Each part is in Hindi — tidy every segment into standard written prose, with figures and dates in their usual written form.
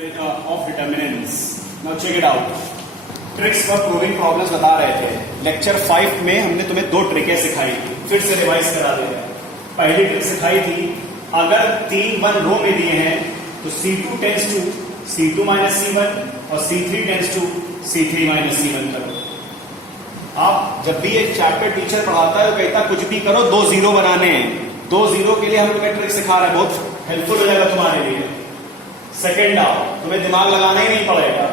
of determinants. Now check it out. Tricks for proving problems बता रहे थे। लेक्चर 5 में हमने तुम्हें दो ट्रिकें सिखाई, फिर से रिवाइज करा देगा। पहली ट्रिक सिखाई थी, अगर 3 1 रो में दिए हैं तो C2 tends to C2 minus C1 और C3 tends to C3 minus C1 करो। आप जब भी एक चैप्टर टीचर पढ़ाता है तो कहता कुछ भी करो, 2 0 बनाने हैं। 2 0 के लिए हम तुम्हें ट्रिक सिखा रहे हैं, बहुत हेल्पफुल हो जाएगा तुम्हारे लिए। सेकेंड आओ, तुम्हें दिमाग लगाना ही नहीं पड़ेगा।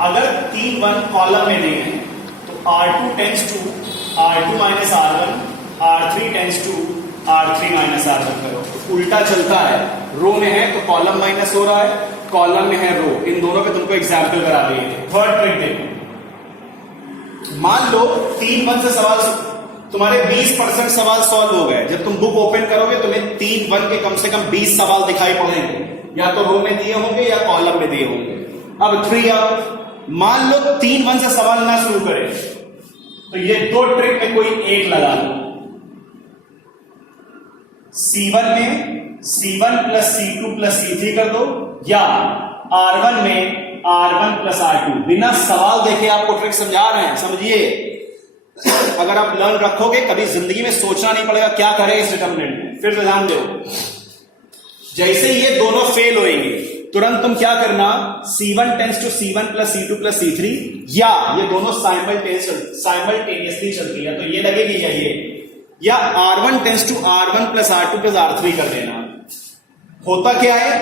अगर 3 1 कॉलम में दिए हैं तो R2 tends to R2 minus R1, R3 tends to R3 minus R1 करो। तो उल्टा चलता है, रो में है तो कॉलम माइनस हो रहा है, कॉलम में है रो। इन दोनों पे तुमको एग्जाम्पल करा दिए थे। थर्ड ट्रिक देखो, मान लो 3 1 से सवाल तुम्हारे 20% सवाल सॉल्व हो गए। जब तुम बुक ओपन करोगे तुम्हें 3 1 के कम से कम 20 सवाल दिखाई पड़ेंगे, या तो रो में दिए होंगे या कॉलम में दिए होंगे। अब 3 अब मान लो 3 1 से सवाल ना शुरू करें तो ये दो ट्रिक में कोई एक लगा लो। C1 में C1 plus C2 plus C3 कर दो, या R1 में R1 प्लस R2। बिना सवाल देखे आपको ट्रिक समझा रहे हैं, समझिए। अगर आप लर्न रखोगे कभी जिंदगी में सोचना नहीं पड़ेगा क्या करें इस डिटरमिनेंट में। फिर से ध्यान दो, जैसे ये दोनों फेल होंगे तुरंत तुम क्या करना, C1 tends to C1 plus C2 plus C3, या ये दोनों साइमल्टेनियसली चलती है तो ये लगेगी या ये, या R1 tends to R1 plus R2 plus R3 कर देना। होता क्या है,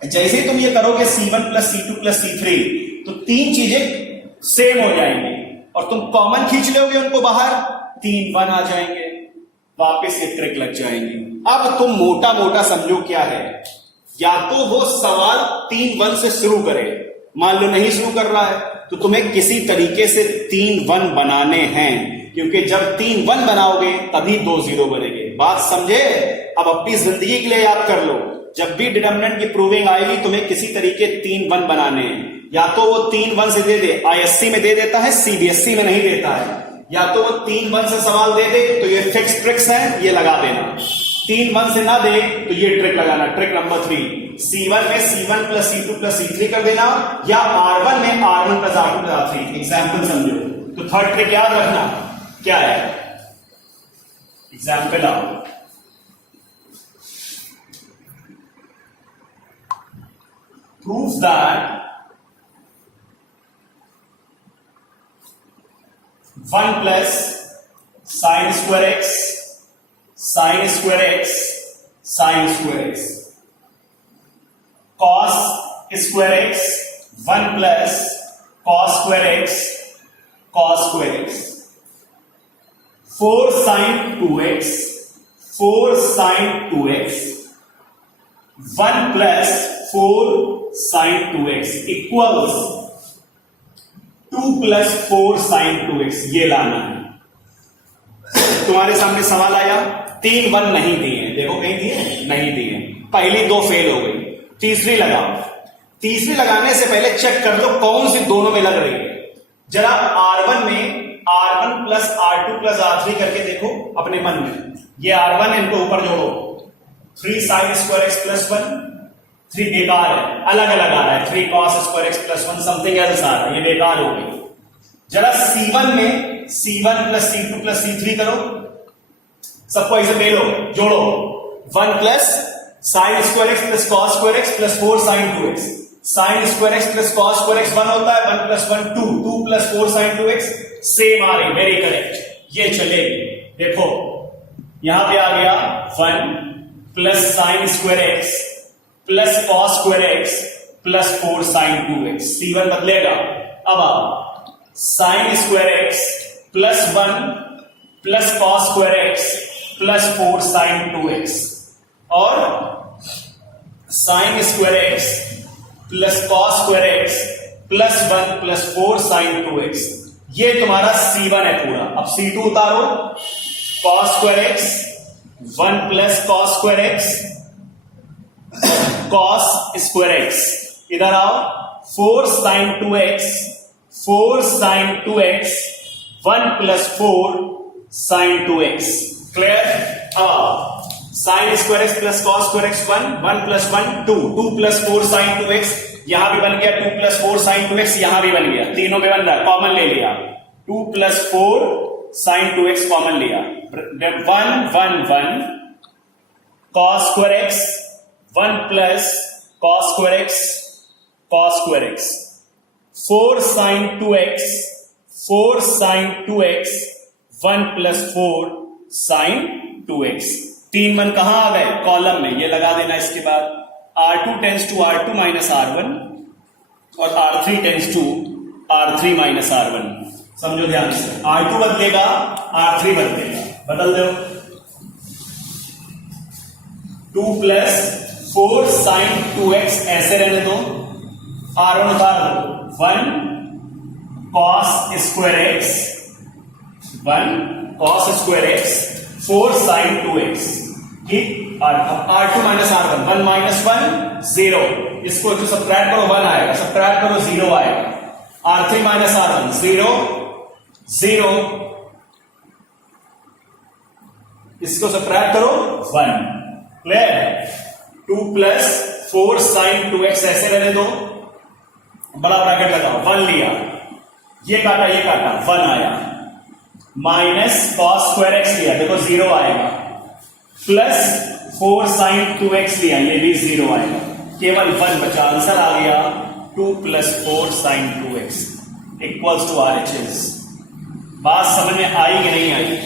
जैसे ही तुम ये करोगे C1 plus C2 plus C3 तो तीन चीजें सेम हो जाएंगी और तुम कॉमन खींच लोगे उनको बाहर, 3 1 आ जाएंगे, वापस ये ट्रिक लग जाएंगी। अब तुम मोटा मोटा समझो क्या है, या तो वो सवाल 3 1 से शुरू करे, मान लो नहीं शुरू कर रहा है तो तुम्हें किसी तरीके से 3 1 बनाने हैं, क्योंकि जब 3 1 बनाओगे तभी 2 0 बनेंगे। बात समझे? अब अपनी जिंदगी के लिए याद कर लो, जब भी डिटरमिनेंट की प्रूविंग आएगी तुम्हें किसी तरीके 3 1 बनाने हैं। या तो वो 3 1 से दे दे, ISC में दे देता है, CBSE में नहीं देता है। या तो वो 3 1 से सवाल दे दे तो ये फिक्स ट्रिक्स हैं, ये लगा देना। 3 1 से ना दे तो ये ट्रिक लगाना। ट्रिक नंबर 3, C1 में C1 plus C2 plus C3 कर देना, या R1 में R1 plus R2 plus R3। Example समझो। तो थर्ड ट्रिक याद रखना क्या है, एग्जाम्पल आओ। Prove that 1 plus sin square x sin square x sin square x cos square x 1 plus cos square x cos square x 4 sin 2x 4 sin 2x 1 plus 4 sin 2x equals 2 plus 4 sin 2x। ये लाना है। तुम्हारे सामने सवाल आया, 3 1 नहीं दिए, देखो कहीं दिए नहीं दिए, पहली 2 फेल हो गई, तीसरी लगाओ। तीसरी लगाने से पहले चेक कर लो कौन सी दोनों में लग रही है। जरा R1 में R1 plus R2 plus R3 करके देखो अपने मन में। ये R1 है, इनको ऊपर जोड़ो, 3 sin square x प्लस 1, 3 बेकार है, अलग अलग आ रहा है, 3 cos square x plus 1 something else आ रहा है, ये बेकार हो गई। जरा C1 में C1 plus C2 plus C3 करो, सबको ऐसे ले लो, जोड़ो, 1 plus sin square x plus cos square x plus 4 sin 2x। sin square x plus cos square x 1 होता है, 1 plus 1 2, 2 plus 4 sin 2x, same आ रही, वेरी करेक्ट, ये चलेगी। देखो यहां पे आ गया 1 plus sin square x plus cos square x plus 4 sin 2x। C1 बदलेगा। अब आओ, sin square x plus 1 plus cos square x plus 4 sin 2x और sin square x plus cos square x plus 1 plus 4 sin 2x। ये तुम्हारा C1 है पूरा। अब C2 उतारो, cos square x 1 plus cos square x cos square x, इधर आओ, 4 sin 2x 4 sin 2x 1 plus 4 sin 2x। Clear? अब sine square x plus cos square x 1, 1 plus 1 2, 2 plus 4 sine 2x, यहां भी बन गया 2 प्लस 4 साइन 2x, यहां भी बन गया, तीनों में बन रहा है, कॉमन ले लिया, 2 प्लस 4 साइन 2x कॉमन लिया, 1 1 1 cos square x, 1 plus cos square x, cos square x, 4 sine 2x, 4 sine 2x, 1 plus 4 sine 2x, 3 मन कहां आ गए, कॉलम में, ये लगा देना। इसके बाद R2 tends to R2 minus R1 और R3 tends to R3 minus R1। समझो ध्यान से, R2 बदलेगा, R3 बदलेगा, बदल दो। 2 प्लस 4 साइन 2x ऐसे रहने दो, R1 उतार दो, 1 cos square x, 1 cos square x, 4 sine 2x, ठीक। R2 माइनस R1, 1 माइनस 1 0, इसको जो सब्ट्रैक्ट करो 1 आएगा, सब्ट्रैक्ट करो 0 आएगा। R3 माइनस R1 0 0, इसको सब्ट्रैक्ट करो 1, क्लियर। 2 प्लस 4 साइन 2x ऐसे रहने दो, बड़ा ब्रैकेट लगाओ, 1 लिया, ये काटा 1 आया, माइनस कॉस स्क्वायर एक्स लिया, देखो 0 आएगा, प्लस 4 साइन 2x लिया, ये भी 0 आएगा, केवल 1 बचा, आंसर आ गया 2 plus 4 sine 2x equals to RHS। बात समझ में आई कि नहीं आई?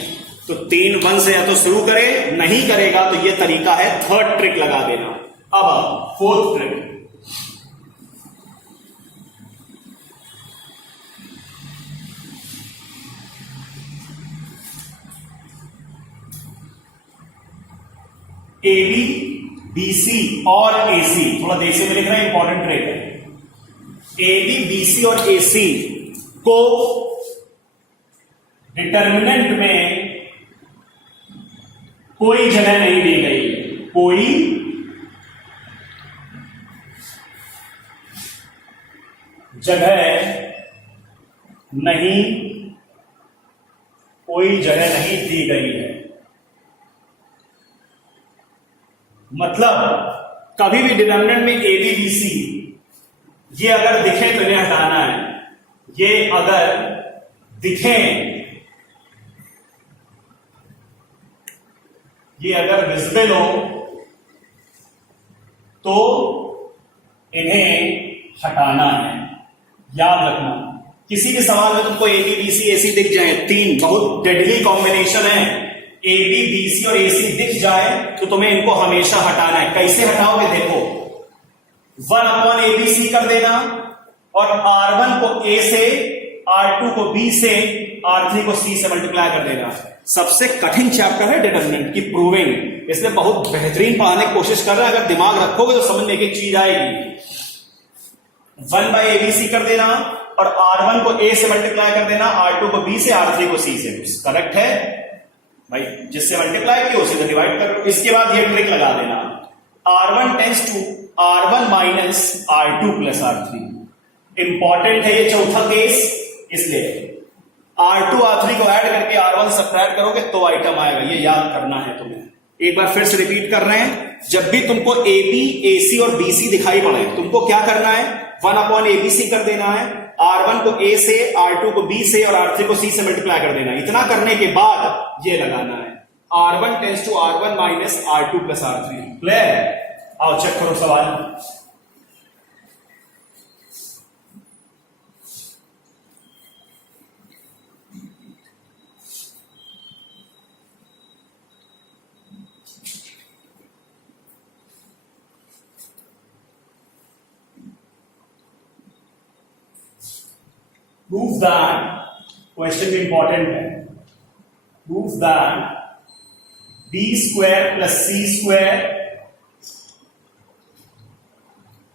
तो 3 1 से या तो शुरू करे, नहीं करेगा तो ये तरीका है, थर्ड ट्रिक लगा देना। अब फोर्थ ट्रिक, AB BC और AC, थोड़ा देख से लिख रहे हैं, इंपॉर्टेंट ट्रिक है। AB BC और AC को डिटर्मिनेंट में कोई जगह नहीं दी गई, कोई जगह नहीं, कोई जगह नहीं दी गई है। मतलब कभी भी डिटर्मिनेंट में ए बी बी सी ये अगर दिखे तो इन्हें हटाना है, ये अगर दिखे, ये अगर विजिबल हो तो इन्हें हटाना है। याद रखना, किसी भी सवाल में तुमको ए बी बी सी ए सी दिख जाए, 3 बहुत डेडली कॉम्बिनेशन है, ए बी बी सी और ए सी दिख जाए तो तुम्हें इनको हमेशा हटाना है। कैसे हटाओगे देखो, 1 अपॉन ए बी सी कर देना और R1 को A से, R2 को B से, R3 को C से मल्टीप्लाई कर देना। सबसे कठिन चैप्टर है डिटरमिनेंट की प्रूविंग, इसलिए बहुत बेहतरीन पढ़ाने की कोशिश कर रहे हैं। अगर दिमाग रखोगे तो समझ में एक चीज आएगी। 1 बाई ABC कर देना और R1 को A से मल्टीप्लाई कर देना, R2 को B से, R3 को C से। करेक्ट है भाई, जिससे मल्टीप्लाई किया उसी से डिवाइड कर लो। इसके बाद ये ट्रिक लगा देना, R1 tends to R1 minus R2 plus R3। Important है ये चौथा केस, इसलिए R2 R3 को ऐड करके R1 सब्ट्रैक्ट करोगे तो आइटम आएगा, ये याद करना है तुम्हें। एक बार फिर से रिपीट कर रहे हैं, जब भी तुमको AB AC और BC दिखाई पड़े तुमको क्या करना है, 1 अपॉन ABC कर देना है, R1 को A से, R2 को B से और R3 को C से मल्टीप्लाई कर देना। इतना करने के बाद ये लगाना है, R1 tends to R1 minus R2 plus R3। Clear? आओ चेक करो सवाल। Prove that, क्वेश्चन इंपॉर्टेंट है, prove that b square plus c square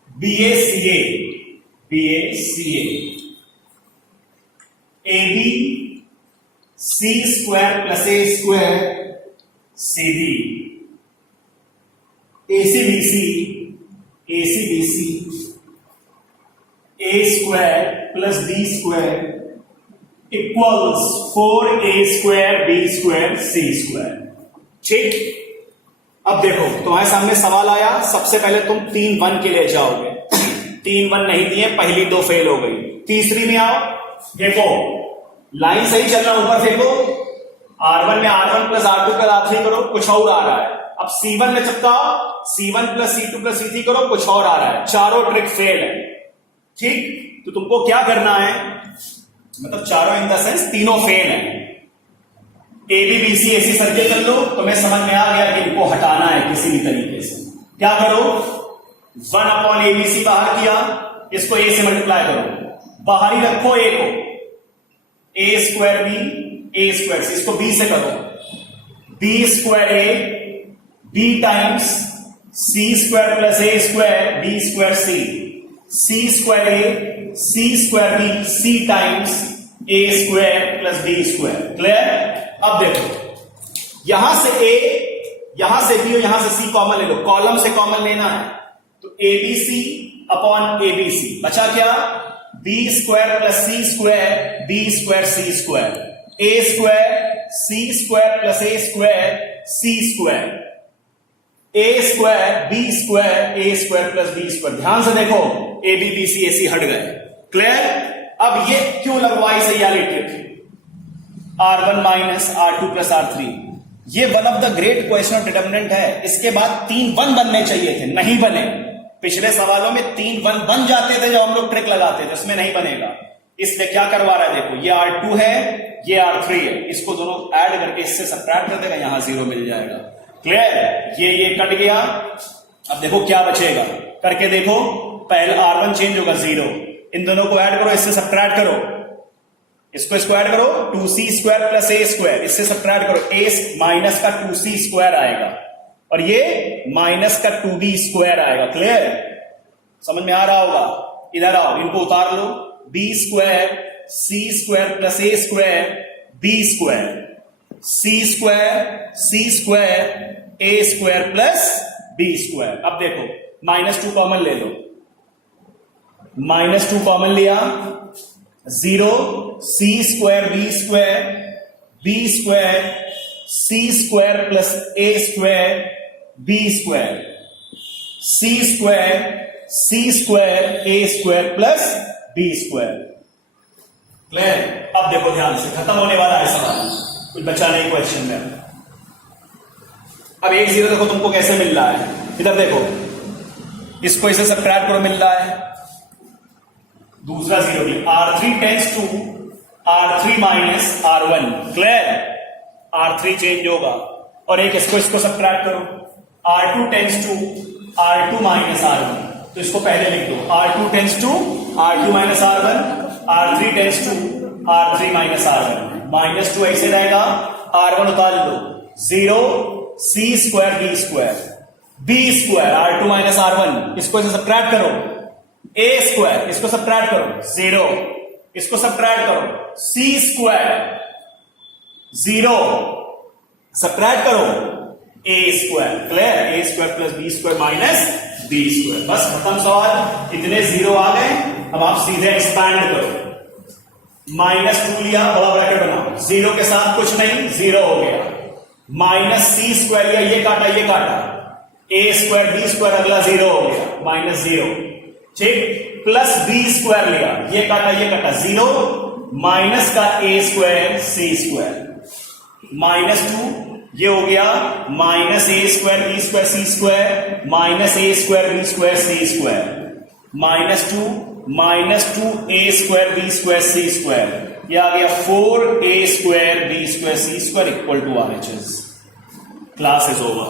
BACA AB c square plus a square CD ACBC A square plus B square equals 4A square B square C square। ठीक, अब देखो तुम्हारे सामने सवाल आया, सबसे पहले तुम 3 1 के लिए जाओगे, 3 1 नहीं दिए, पहली 2 फेल हो गई। तीसरी में आओ, देखो लाइन सही चल रहा, ऊपर फेंको, R1 में R1 plus R2 plus R3 करो, कुछ और आ रहा है। अब C1 में चिपकाओ, C1 plus C2 plus C3 करो, कुछ और आ रहा है। चारों ट्रिक फेल है। ठीक, तो तुमको क्या करना है, मतलब चारों इन द सेंस तीनों फेल है। ABBC ऐसी सर्किल कर लो, तुम्हें समझ में आ गया कि इनको हटाना है किसी भी तरीके से। क्या करो, 1 अपॉन ABC बाहर किया, इसको A से मल्टीप्लाई करो, बाहर ही रखो A को, A square B A square C, इसको B से करो, B square A B times C square plus A square B square C, C square A C square B C times A square plus B square. Clear? अब देखो यहां से A, यहां से B और यहां से C कॉमन ले लो, कॉलम से कॉमन लेना है, तो ABC अपॉन ABC बचा क्या, B square plus C square B square C square, A square C square plus A square C square, A square B square A square plus B square. ध्यान से देखो ABBC AC हट गए। क्लियर? अब ये क्यों लगवाई सही वाली trick, R1 minus R2 plus R3, ये one of the great question of determinant है। इसके बाद 3 1 बनने चाहिए थे, नहीं बने। पिछले सवालों में 3 1 बन जाते थे जब हम लोग ट्रिक लगाते थे, इसमें नहीं बनेगा। इसलिए क्या करवा रहा है, देखो ये R2 है, ये R3 है, इसको दोनों ऐड करके इससे सबट्रैक्ट कर देगा, यहां 0 मिल जाएगा। क्लियर? ये कट गया। अब देखो क्या बचेगा, करके देखो, पहले R1 चेंज होगा 0, इन दोनों को ऐड करो, इससे सबट्रैक्ट करो, इसको स्क्वायर करो, 2C square plus A square, इससे सबट्रैक्ट करो, A माइनस का 2C स्क्वायर आएगा और ये माइनस का 2B स्क्वायर आएगा। क्लियर? समझ में आ रहा होगा? इधर आओ, इनको उतार लो, B square C square plus A square B square, C square A square plus B square. अब देखो -2 कॉमन ले लो, -2 कॉमन लिया, 0 C square B square C square plus A square B square, C square A square plus B square. Clear? अब देखो ध्यान से, खत्म होने वाला है सवाल, कुछ बचा नहीं क्वेश्चन में। अब 1 0 देखो तुमको कैसे मिल रहा है, इधर देखो, इसको इसे सबट्रैक्ट करो, मिल रहा है दूसरा 0 भी, R3 tends to R3 minus R1। Clear? R3 change होगा और एक इसको सबट्रैक्ट करो, R2 tends to R2 minus R1, तो इसको पहले लिख दो, R2 tends to R2 minus R1, R3 tends to R3 minus R1, -2 ऐसे रहेगा, R1 उतार लो, 0 C square B square R2 minus R1, इसको इसे सबट्रैक्ट करो, A स्क्वायर, इसको सबट्रैक्ट करो, 0, इसको सबट्रैक्ट करो, C स्क्वायर 0, सबट्रैक्ट करो A square. Clear? A square plus B square minus B square. बस खत्म सवाल, इतने 0 आ गए। अब आप सीधे एक्सपैंड करो, -2 लिया, बड़ा ब्रैकेट बनाओ, 0 के साथ कुछ नहीं, 0 हो गया, -C स्क्वायर लिया, ये काटा, A स्क्वायर B स्क्वायर, अगला 0 हो गया, -0, ठीक, प्लस B स्क्वायर लिया, ये काटा, 0, माइनस का A स्क्वायर C स्क्वायर, -2, ये हो गया -A square B square C square, -A square B square C square, -2 A square B square C square, ये आ गया 4A square B square C square equal to RHS। Class is over.